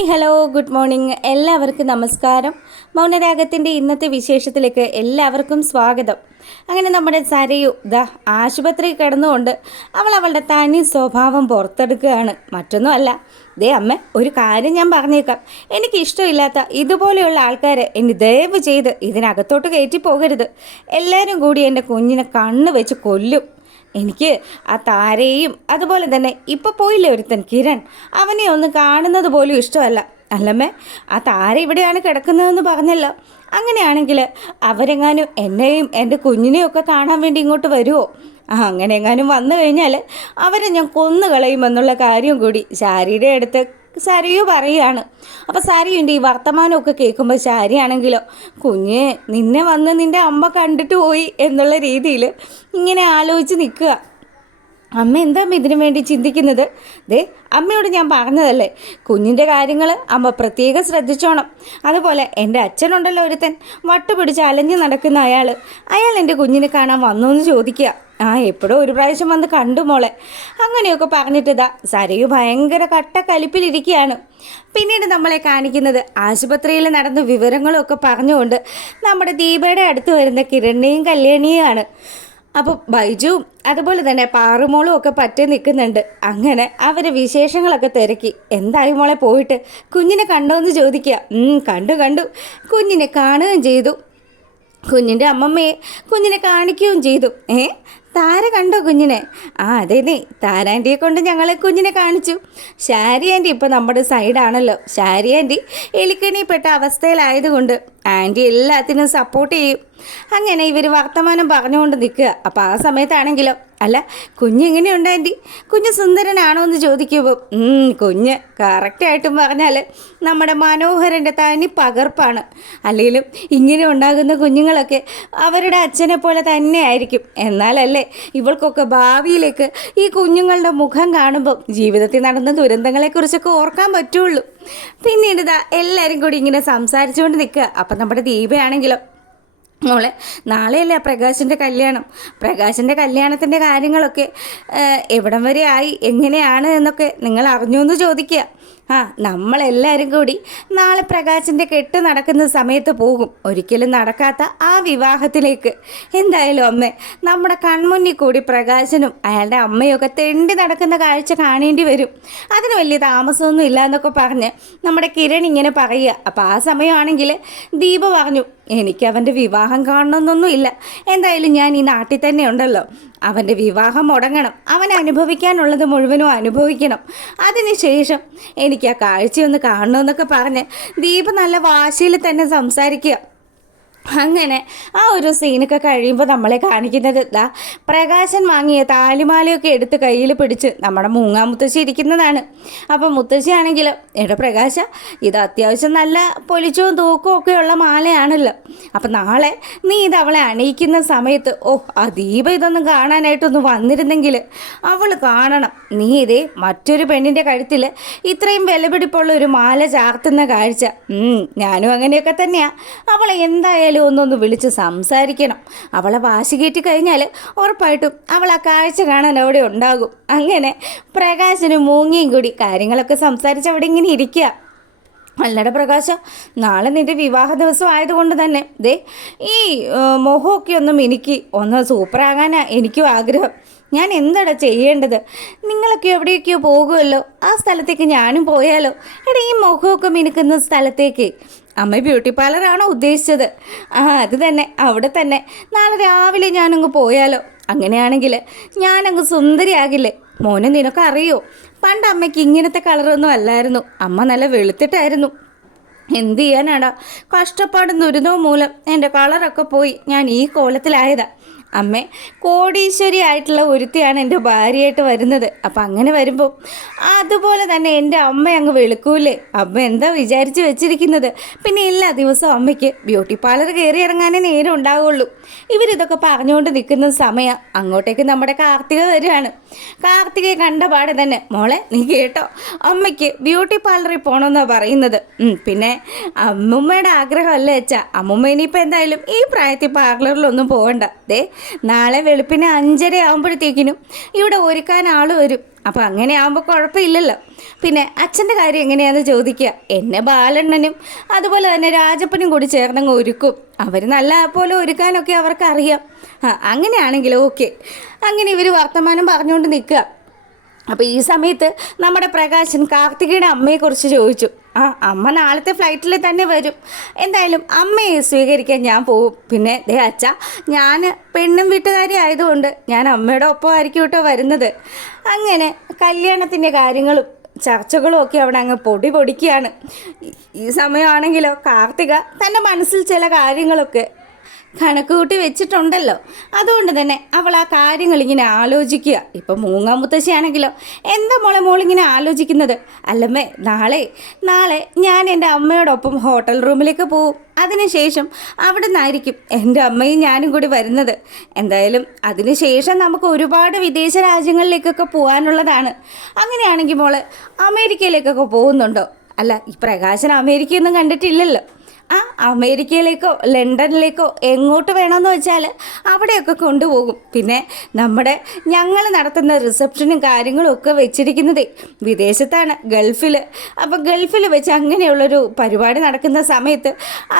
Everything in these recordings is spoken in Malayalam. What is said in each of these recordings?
Hi hello good morning. എല്ലാവർക്കും നമസ്കാരം. മൗനരാഗത്തിൻ്റെ ഇന്നത്തെ വിശേഷത്തിലേക്ക് എല്ലാവർക്കും സ്വാഗതം. അങ്ങനെ നമ്മുടെ സരയു ആശുപത്രി കിടന്നുകൊണ്ട് അവളുടെ തനി സ്വഭാവം പുറത്തെടുക്കുകയാണ്. മറ്റൊന്നുമല്ല, അമ്മ ഒരു കാര്യം ഞാൻ പറഞ്ഞേക്കാം. എനിക്കിഷ്ടമില്ലാത്ത ഇതുപോലെയുള്ള ആൾക്കാരെ ഇനി ദയവ് ചെയ്ത് ഇതിനകത്തോട്ട് കയറ്റി പോകരുത്. എല്ലാവരും കൂടി എൻ്റെ കുഞ്ഞിനെ കണ്ണ് വെച്ച് കൊല്ലും. എനിക്ക് ആ താരയെയും അതുപോലെ തന്നെ ഇപ്പോൾ പോയില്ലേ ഒരുത്തൻ കിരൺ, അവനെ ഒന്ന് കാണുന്നത് പോലും ഇഷ്ടമല്ല. അല്ലമ്മേ, ആ താര ഇവിടെയാണ് കിടക്കുന്നതെന്ന് പറഞ്ഞല്ലോ. അങ്ങനെയാണെങ്കിൽ അവരെങ്ങാനും എന്നെയും എൻ്റെ കുഞ്ഞിനെയും ഒക്കെ കാണാൻ വേണ്ടി ഇങ്ങോട്ട് വരുമോ? അങ്ങനെ എങ്ങാനും വന്നു കഴിഞ്ഞാൽ അവരെ ഞാൻ കൊന്നു കളയുമെന്നുള്ള കാര്യം കൂടി ശാരിയുടെ അടുത്ത് സരയു പറയുകയാണ്. അപ്പോൾ സരയുണ്ട് ഈ വർത്തമാനമൊക്കെ കേൾക്കുമ്പോൾ ശാരിയാണെങ്കിലോ, കുഞ്ഞ് നിന്നെ വന്ന് നിൻ്റെ അമ്മ കണ്ടിട്ട് പോയി എന്നുള്ള രീതിയിൽ ഇങ്ങനെ ആലോചിച്ച് നിൽക്കുക. അമ്മ എന്താ ഇതിനു വേണ്ടി ചിന്തിക്കുന്നത്? അമ്മയോട് ഞാൻ പറഞ്ഞതല്ലേ, കുഞ്ഞിൻ്റെ കാര്യങ്ങൾ അമ്മ പ്രത്യേകം ശ്രദ്ധിച്ചോണം. അതുപോലെ എൻ്റെ അച്ഛനുണ്ടല്ലോ ഒരുത്തൻ, വട്ടുപിടിച്ച് അലഞ്ഞ് നടക്കുന്ന അയാൾ എൻ്റെ കുഞ്ഞിനെ കാണാൻ വന്നു എന്ന് ചോദിക്കുക. എപ്പോഴും ഒരു പ്രാവശ്യം വന്ന് കണ്ടു മോളെ. അങ്ങനെയൊക്കെ പറഞ്ഞിട്ട് സരയു ഭയങ്കര കട്ടക്കലിപ്പിലിരിക്കുകയാണ്. പിന്നീട് നമ്മളെ കാണിക്കുന്നത് ആശുപത്രിയിൽ നടന്ന വിവരങ്ങളൊക്കെ പറഞ്ഞുകൊണ്ട് നമ്മുടെ ദീപയുടെ അടുത്ത് വരുന്ന കിരണിനെയും കല്യാണിയെയാണ്. അപ്പോൾ ബൈജുവും അതുപോലെ തന്നെ പാറുമോളും ഒക്കെ പറ്റി നിൽക്കുന്നുണ്ട്. അങ്ങനെ അവർ വിശേഷങ്ങളൊക്കെ തിരക്കി. എന്തായി മോളെ പോയിട്ട്? കുഞ്ഞിനെ കണ്ടോ എന്ന് ചോദിക്കുക. കണ്ടു കുഞ്ഞിനെ കാണുകയും ചെയ്തു. കുഞ്ഞിൻ്റെ അമ്മമ്മയെ കുഞ്ഞിനെ കാണിക്കുകയും ചെയ്തു. താര കണ്ടോ കുഞ്ഞിനെ? അതെ താരാൻ്റിയെ കൊണ്ട് ഞങ്ങൾ കുഞ്ഞിനെ കാണിച്ചു. ശാരി ആൻറ്റി ഇപ്പോൾ നമ്മുടെ സൈഡാണല്ലോ. ശാരി ആൻറ്റി എലിക്കണിപ്പെട്ട അവസ്ഥയിലായതുകൊണ്ട് ആൻറ്റി എല്ലാത്തിനും സപ്പോർട്ട് ചെയ്യും. അങ്ങനെ ഇവർ വർത്തമാനം പറഞ്ഞുകൊണ്ട് നിൽക്കുക. അപ്പോൾ ആ സമയത്താണെങ്കിലോ, അല്ല കുഞ്ഞെങ്ങനെയുണ്ട് ആൻറ്റി? കുഞ്ഞ് സുന്ദരനാണോ എന്ന് ചോദിക്കുമ്പോൾ കുഞ്ഞ് കറക്റ്റായിട്ടും പറഞ്ഞാൽ നമ്മുടെ മനോഹരൻ്റെ തനി പകർപ്പാണ്. അല്ലെങ്കിലും ഇങ്ങനെ ഉണ്ടാകുന്ന കുഞ്ഞുങ്ങളൊക്കെ അവരുടെ അച്ഛനെ പോലെ തന്നെ ആയിരിക്കും. എന്നാലല്ലേ ഇവൾക്കൊക്കെ ഭാവിയിലേക്ക് ഈ കുഞ്ഞുങ്ങളുടെ മുഖം കാണുമ്പോൾ ജീവിതത്തിൽ നടന്ന ദുരന്തങ്ങളെക്കുറിച്ചൊക്കെ ഓർക്കാൻ പറ്റുള്ളൂ. പിന്നീട് എല്ലാവരും കൂടി ഇങ്ങനെ സംസാരിച്ചുകൊണ്ട് നിൽക്കുക. അപ്പം നമ്മുടെ ദീപയാണെങ്കിലോ, മോളെ നാളെയല്ലേ പ്രകാശിൻ്റെ കല്യാണം. പ്രകാശിൻ്റെ കല്യാണത്തിൻ്റെ കാര്യങ്ങളൊക്കെ എവിടം വരെ ആയി, എങ്ങനെയാണ് എന്നൊക്കെ നിങ്ങൾ അറിഞ്ഞു എന്ന് ചോദിക്കുക. നമ്മളെല്ലാവരും കൂടി നാളെ പ്രകാശിൻ്റെ കെട്ട് നടക്കുന്ന സമയത്ത് പോകും. ഒരിക്കലും നടക്കാത്ത ആ വിവാഹത്തിലേക്ക്. എന്തായാലും അമ്മേ, നമ്മുടെ കൺമുന്നിൽ കൂടി പ്രകാശനും അയാളുടെ അമ്മയൊക്കെ തെണ്ടി നടക്കുന്ന കാഴ്ച കാണേണ്ടി വരും. അതിന് വലിയ താമസമൊന്നും ഇല്ല എന്നൊക്കെ പറഞ്ഞ് നമ്മുടെ കിരൺ ഇങ്ങനെ പറയുക. അപ്പോൾ ആ സമയമാണെങ്കിൽ ദീപ പറഞ്ഞു, എനിക്ക് അവൻ്റെ വിവാഹം കാണണമെന്നൊന്നും ഇല്ല. എന്തായാലും ഞാൻ ഈ നാട്ടിൽ തന്നെ ഉണ്ടല്ലോ. അവൻ്റെ വിവാഹം മുടങ്ങണം. അവൻ അനുഭവിക്കാനുള്ളത് മുഴുവനും അനുഭവിക്കണം. അതിനുശേഷം എനിക്ക് ആ കാഴ്ചയൊന്ന് കാണണമെന്നൊക്കെ പറഞ്ഞ് ദീപ നല്ല വാശിയിൽ തന്നെ സംസാരിക്കുക. അങ്ങനെ ആ ഒരു സീനൊക്കെ കഴിയുമ്പോൾ നമ്മളെ കാണിക്കുന്നത് പ്രകാശൻ വാങ്ങിയ താലിമാലയൊക്കെ എടുത്ത് കയ്യിൽ പിടിച്ച് നമ്മുടെ മുത്തശ്ശി ഇരിക്കുന്നതാണ്. അപ്പം മുത്തശ്ശിയാണെങ്കിലും, പ്രകാശ ഇത് അത്യാവശ്യം നല്ല പൊലിച്ചവും തൂക്കവും ഒക്കെയുള്ള മാലയാണല്ലോ. അപ്പം നാളെ നീ ഇത് അവളെ അണിയിക്കുന്ന സമയത്ത് ആ ദീപ ഇതൊന്നും കാണാനായിട്ടൊന്ന് വന്നിരുന്നെങ്കിൽ അവൾ കാണണം. നീ ഇതേ മറ്റൊരു പെണ്ണിൻ്റെ കഴുത്തിൽ ഇത്രയും വിലപിടിപ്പുള്ള ഒരു മാല ചാർത്തുന്ന കാഴ്ച. ഞാനും അങ്ങനെയൊക്കെ തന്നെയാണ്. അവളെ എന്തായാലും ഒന്നൊന്ന് വിളിച്ച് സംസാരിക്കണം. അവളെ വാശി കയറ്റി കഴിഞ്ഞാൽ ഉറപ്പായിട്ടും അവൾ ആ കാഴ്ച കാണാൻ അവിടെ ഉണ്ടാകും. അങ്ങനെ പ്രകാശനും മൂങ്ങിയും കൂടി കാര്യങ്ങളൊക്കെ സംസാരിച്ച് അവിടെ ഇങ്ങനെ ഇരിക്കുക. അല്ലട പ്രകാശ, നാളെ നിൻ്റെ വിവാഹ ദിവസം ആയതുകൊണ്ട് തന്നെ ഈ മോഹമൊക്കെ ഒന്ന് സൂപ്പറാകാനാണ് എനിക്കും ആഗ്രഹം. ഞാൻ എന്താടാ ചെയ്യേണ്ടത്? നിങ്ങളൊക്കെ എവിടെയൊക്കെയോ പോകുമല്ലോ, ആ സ്ഥലത്തേക്ക് ഞാനും പോയാലോ? ഈ മുഖമൊക്കെ മിനുക്കുന്ന സ്ഥലത്തേക്ക്. അമ്മ ബ്യൂട്ടി പാർലറാണോ ഉദ്ദേശിച്ചത്? അത് തന്നെ, അവിടെ തന്നെ നാളെ രാവിലെ ഞാനങ്ങ് പോയാലോ? അങ്ങനെയാണെങ്കിൽ ഞാനങ്ങ് സുന്ദരിയാകില്ലേ? മോനെ നിനക്കറിയോ, പണ്ട് അമ്മയ്ക്ക് ഇങ്ങനത്തെ കളറൊന്നും അല്ലായിരുന്നു. അമ്മ നല്ല വെളുത്തിട്ടായിരുന്നു. എന്ത് ചെയ്യാനാടാ, കഷ്ടപ്പാടും ദുരിതവും മൂലം എൻ്റെ കളറൊക്കെ പോയി ഞാൻ ഈ കോലത്തിലായതാ. അമ്മേ, കോടീശ്വരി ആയിട്ടുള്ള ഒരുത്തിയാണ് എൻ്റെ ഭാര്യയായിട്ട് വരുന്നത്. അപ്പം അങ്ങനെ വരുമ്പോൾ അതുപോലെ തന്നെ എൻ്റെ അമ്മ അങ്ങ് വെളുക്കൂലേ? അമ്മ എന്താ വിചാരിച്ച് വെച്ചിരിക്കുന്നത്? പിന്നെ എല്ലാ ദിവസവും അമ്മയ്ക്ക് ബ്യൂട്ടി പാർലർ കയറി ഇറങ്ങാനേ നേരം ഉണ്ടാവുള്ളൂ. ഇവരിതൊക്കെ പറഞ്ഞുകൊണ്ട് നിൽക്കുന്ന സമയം അങ്ങോട്ടേക്ക് നമ്മുടെ കാർത്തിക വരികയാണ്. കാർത്തികയെ കണ്ട പാടെ തന്നെ, മോളെ നീ കേട്ടോ, അമ്മയ്ക്ക് ബ്യൂട്ടി പാർലറിൽ പോകണമെന്നാണ് പറയുന്നത്. പിന്നെ അമ്മൂമ്മയുടെ ആഗ്രഹമല്ലേ അച്ഛാ. അമ്മൂമ്മ ഇനിയിപ്പോൾ എന്തായാലും ഈ പ്രായത്തിൽ പാർലറിലൊന്നും പോകണ്ട. നാളെ വെളുപ്പിന് 5:30 ആകുമ്പോഴത്തേക്കിനും ഇവിടെ ഒരുക്കാൻ ആൾ വരും. അപ്പം അങ്ങനെ ആകുമ്പോൾ കുഴപ്പമില്ലല്ലോ. പിന്നെ അച്ഛൻ്റെ കാര്യം എങ്ങനെയാണെന്ന് ചോദിക്കുക. എന്നെ ബാലണ്ണനും അതുപോലെ തന്നെ രാജപ്പനും കൂടി ചേർന്നങ്ങ് ഒരുക്കും. അവർ നല്ല പോലെ ഒരുക്കാനൊക്കെ അവർക്കറിയാം. അങ്ങനെയാണെങ്കിൽ ഓക്കെ. അങ്ങനെ ഇവർ വർത്തമാനം പറഞ്ഞുകൊണ്ട് നിൽക്കുക. അപ്പോൾ ഈ സമയത്ത് നമ്മുടെ പ്രകാശൻ കാർത്തികയുടെ അമ്മയെക്കുറിച്ച് ചോദിച്ചു. അമ്മ നാളത്തെ ഫ്ലൈറ്റിൽ തന്നെ വരും. എന്തായാലും അമ്മയെ സ്വീകരിക്കാൻ ഞാൻ പോവും. പിന്നെ ദേ അച്ഛ, ഞാൻ പെണ്ണും വീട്ടുകാരി ആയതുകൊണ്ട് ഞാൻ അമ്മയുടെ ഒപ്പമായിരിക്കും കേട്ടോ വരുന്നത്. അങ്ങനെ കല്യാണത്തിൻ്റെ കാര്യങ്ങളും ചർച്ചകളും ഒക്കെ അവിടെ അങ്ങ് പൊടിക്കുകയാണ്. ഈ സമയമാണെങ്കിലോ കാർത്തിക തൻ്റെ മനസ്സിൽ ചില കാര്യങ്ങളൊക്കെ കണക്ക് കൂട്ടി വെച്ചിട്ടുണ്ടല്ലോ. അതുകൊണ്ട് തന്നെ അവൾ ആ കാര്യങ്ങളിങ്ങനെ ആലോചിക്കുക. ഇപ്പം മൂങ്ങാ മുത്തശ്ശിയാണെങ്കിലോ, എന്താ മോളിങ്ങനെ ആലോചിക്കുന്നത്? അല്ലമ്മേ, നാളെ ഞാൻ എൻ്റെ അമ്മയോടൊപ്പം ഹോട്ടൽ റൂമിലേക്ക് പോവും. അതിനുശേഷം അവിടെ നിന്നായിരിക്കും എൻ്റെ അമ്മയും ഞാനും കൂടി വരുന്നത്. എന്തായാലും അതിനുശേഷം നമുക്ക് ഒരുപാട് വിദേശ രാജ്യങ്ങളിലേക്കൊക്കെ പോകാനുള്ളതാണ്. അങ്ങനെയാണെങ്കിൽ മോള് അമേരിക്കയിലേക്കൊക്കെ പോകുന്നുണ്ടോ? അല്ല, ഈ പ്രകാശൻ അമേരിക്കയൊന്നും കണ്ടിട്ടില്ലല്ലോ. അമേരിക്കയിലേക്കോ ലണ്ടനിലേക്കോ എങ്ങോട്ട് വേണമെന്ന് വെച്ചാൽ അവിടെയൊക്കെ കൊണ്ടുപോകും. പിന്നെ ഞങ്ങൾ നടത്തുന്ന റിസപ്ഷനും കാര്യങ്ങളും ഒക്കെ വെച്ചിരിക്കുന്നത് വിദേശത്താണ്, ഗൾഫിൽ. അപ്പോൾ ഗൾഫിൽ വെച്ച് അങ്ങനെയുള്ളൊരു പരിപാടി നടക്കുന്ന സമയത്ത്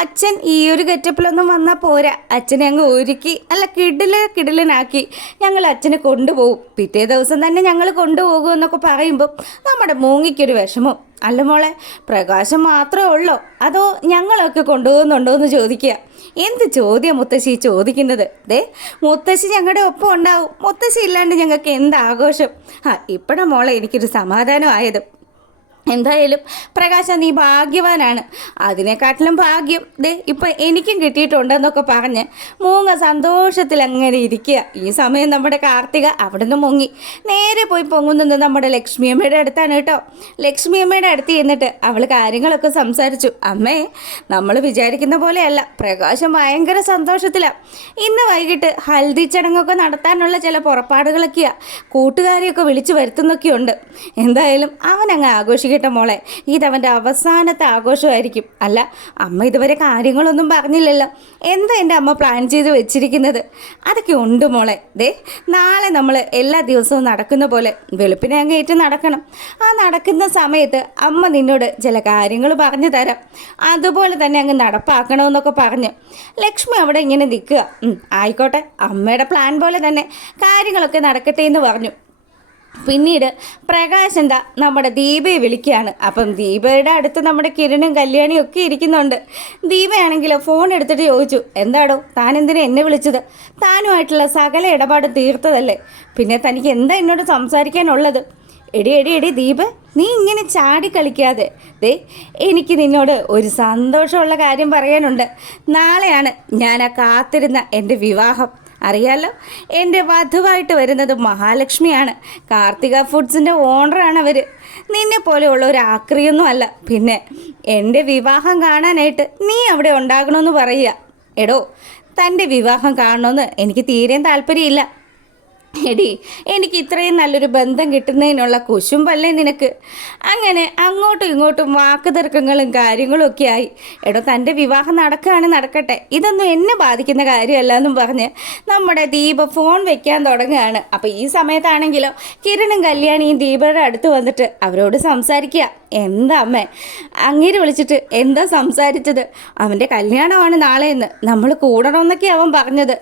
അച്ഛൻ ഈ ഒരു ഗെറ്റപ്പിലൊന്നും വന്നാൽ പോരാ. അച്ഛനെ അങ്ങ് ഒരുക്കി നല്ല കിടിലനാക്കി ഞങ്ങൾ അച്ഛനെ കൊണ്ടുപോകും. പിറ്റേ ദിവസം തന്നെ ഞങ്ങൾ കൊണ്ടുപോകുമെന്നൊക്കെ പറയുമ്പം നമ്മുടെ മൂങ്ങിക്കൊരു വിഷമം. അല്ല മോളെ, പ്രകാശം മാത്രമേ ഉള്ളോ അതോ ഞങ്ങളൊക്കെ കൊണ്ടുപോകുന്നുണ്ടോ എന്ന് ചോദിക്കുക. എന്ത് ചോദ്യം മുത്തശ്ശി ചോദിക്കുന്നത്? മുത്തശ്ശി ഞങ്ങളുടെ ഒപ്പം ഉണ്ടാവും. മുത്തശ്ശി ഇല്ലാണ്ട് ഞങ്ങൾക്ക് എന്ത് ആഘോഷം. ഇപ്പോഴാ മോളെ എനിക്കൊരു സമാധാനമായത്. എന്തായാലും പ്രകാശ, നീ ഭാഗ്യവാനാണ്. അതിനെക്കാട്ടിലും ഭാഗ്യം ഇപ്പം എനിക്കും കിട്ടിയിട്ടുണ്ടെന്നൊക്കെ പറഞ്ഞ് മൂങ്ങ സന്തോഷത്തിൽ അങ്ങനെ ഇരിക്കുക. ഈ സമയം നമ്മുടെ കാർത്തിക അവിടെ നിന്ന് മുങ്ങി നേരെ പോയി പൊങ്ങുന്നത് നമ്മുടെ ലക്ഷ്മിയമ്മയുടെ അടുത്താണ് കേട്ടോ. ലക്ഷ്മിയമ്മയുടെ അടുത്ത് ചെന്നിട്ട് അവൾ കാര്യങ്ങളൊക്കെ സംസാരിച്ചു. അമ്മേ, നമ്മൾ വിചാരിക്കുന്ന പോലെയല്ല, പ്രകാശം ഭയങ്കര സന്തോഷത്തിലാണ്. ഇന്ന് വൈകിട്ട് ഹൽദി ചടങ്ങൊക്കെ നടത്താനുള്ള ചില പുറപ്പാടുകളൊക്കെയാണ്. കൂട്ടുകാരെയൊക്കെ വിളിച്ചു വരുത്തുന്നൊക്കെയുണ്ട്. എന്തായാലും അവനങ്ങ് ആഘോഷിക്കട്ടെ മോളെ. ഇതവൻ്റെ അവസാനത്തെ ആഘോഷമായിരിക്കും. അല്ല, അമ്മ ഇതുവരെ കാര്യങ്ങളൊന്നും പറഞ്ഞില്ലല്ലോ. എന്താ എൻ്റെ അമ്മ പ്ലാൻ ചെയ്ത് വെച്ചിരിക്കുന്നത്? അതൊക്കെ ഉണ്ട് മോളെ. നാളെ നമ്മൾ എല്ലാ ദിവസവും നടക്കുന്ന പോലെ വെളുപ്പിനെ അങ്ങേറ്റ് നടക്കണം. ആ നടക്കുന്ന സമയത്ത് അമ്മ നിന്നോട് ചില കാര്യങ്ങൾ പറഞ്ഞു തരാം. അതുപോലെ തന്നെ അങ്ങ് നടപ്പാക്കണമെന്നൊക്കെ പറഞ്ഞ് ലക്ഷ്മി അവിടെ ഇങ്ങനെ നിൽക്കുക. ആയിക്കോട്ടെ, അമ്മയുടെ പ്ലാൻ പോലെ തന്നെ കാര്യങ്ങളൊക്കെ നടക്കട്ടെ എന്ന് പറഞ്ഞു. പിന്നീട് പ്രകാശ് എന്താ നമ്മുടെ ദീപയെ വിളിക്കുകയാണ്. അപ്പം ദീപയുടെ അടുത്ത് നമ്മുടെ കിരണും കല്യാണിയും ഒക്കെ ഇരിക്കുന്നുണ്ട്. ദീപയാണെങ്കിലോ ഫോൺ എടുത്തിട്ട് ചോദിച്ചു, എന്താടോ താൻ എന്തിനാ എന്നെ വിളിച്ചത്? താനുമായിട്ടുള്ള സകല ഇടപാടും തീർത്തതല്ലേ, പിന്നെ തനിക്ക് എന്താ എന്നോട് സംസാരിക്കാനുള്ളത്? എടി ദീപ, നീ ഇങ്ങനെ ചാടിക്കളിക്കാതെ. എനിക്ക് നിന്നോട് ഒരു സന്തോഷമുള്ള കാര്യം പറയാനുണ്ട്. നാളെയാണ് ഞാൻ കാത്തിരുന്ന എൻ്റെ വിവാഹം. അറിയാലോ, എൻ്റെ വധുവായിട്ട് വരുന്നത് മഹാലക്ഷ്മിയാണ്. കാർത്തിക ഫുഡ്സിൻ്റെ ഓണറാണ് അവർ. നിന്നെ പോലെയുള്ള ഒരു ആക്രിയൊന്നും അല്ല. പിന്നെ എൻ്റെ വിവാഹം കാണാനായിട്ട് നീ അവിടെ ഉണ്ടാകണമെന്ന് പറയുക. എടോ, തൻ്റെ വിവാഹം കാണണമെന്ന് എനിക്ക് തീരെയും താല്പര്യമില്ല. എടി, എനിക്ക് ഇത്രയും നല്ലൊരു ബന്ധം കിട്ടുന്നതിനുള്ള കുശുമ്പല്ലേ നിനക്ക്? അങ്ങനെ അങ്ങോട്ടും ഇങ്ങോട്ടും വാക്ക് തർക്കങ്ങളും കാര്യങ്ങളും ഒക്കെ ആയി. എടോ, തൻ്റെ വിവാഹം നടക്കട്ടെ, ഇതൊന്നും എന്നെ ബാധിക്കുന്ന കാര്യമല്ല എന്നും പറഞ്ഞ് നമ്മുടെ ദീപ ഫോൺ വെക്കാൻ തുടങ്ങുകയാണ്. അപ്പോൾ ഈ സമയത്താണെങ്കിലോ കിരണും കല്യാണിയും ദീപയുടെ അടുത്ത് വന്നിട്ട് അവരോട് സംസാരിക്കുക. എന്താ അമ്മേ, അങ്ങേര് വിളിച്ചിട്ട് എന്താ സംസാരിച്ചത്? അവൻ്റെ കല്യാണമാണ് നാളെയെന്ന്, നമ്മൾ കൂടണമെന്നൊക്കെ അവൻ പറഞ്ഞത്.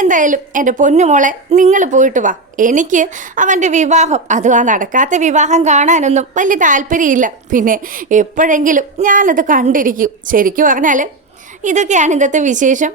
എന്തായാലും എൻ്റെ പൊന്നുമോളെ, നിങ്ങൾ പോയിട്ട് വാ. എനിക്ക് അവൻ്റെ വിവാഹം, അതും ആ നടക്കാത്ത വിവാഹം കാണാനൊന്നും വലിയ താല്പര്യമില്ല. പിന്നെ എപ്പോഴെങ്കിലും ഞാനത് കണ്ടിരിക്കും. ശരിക്കും പറഞ്ഞാൽ ഇതൊക്കെയാണ് ഇന്നത്തെ വിശേഷം.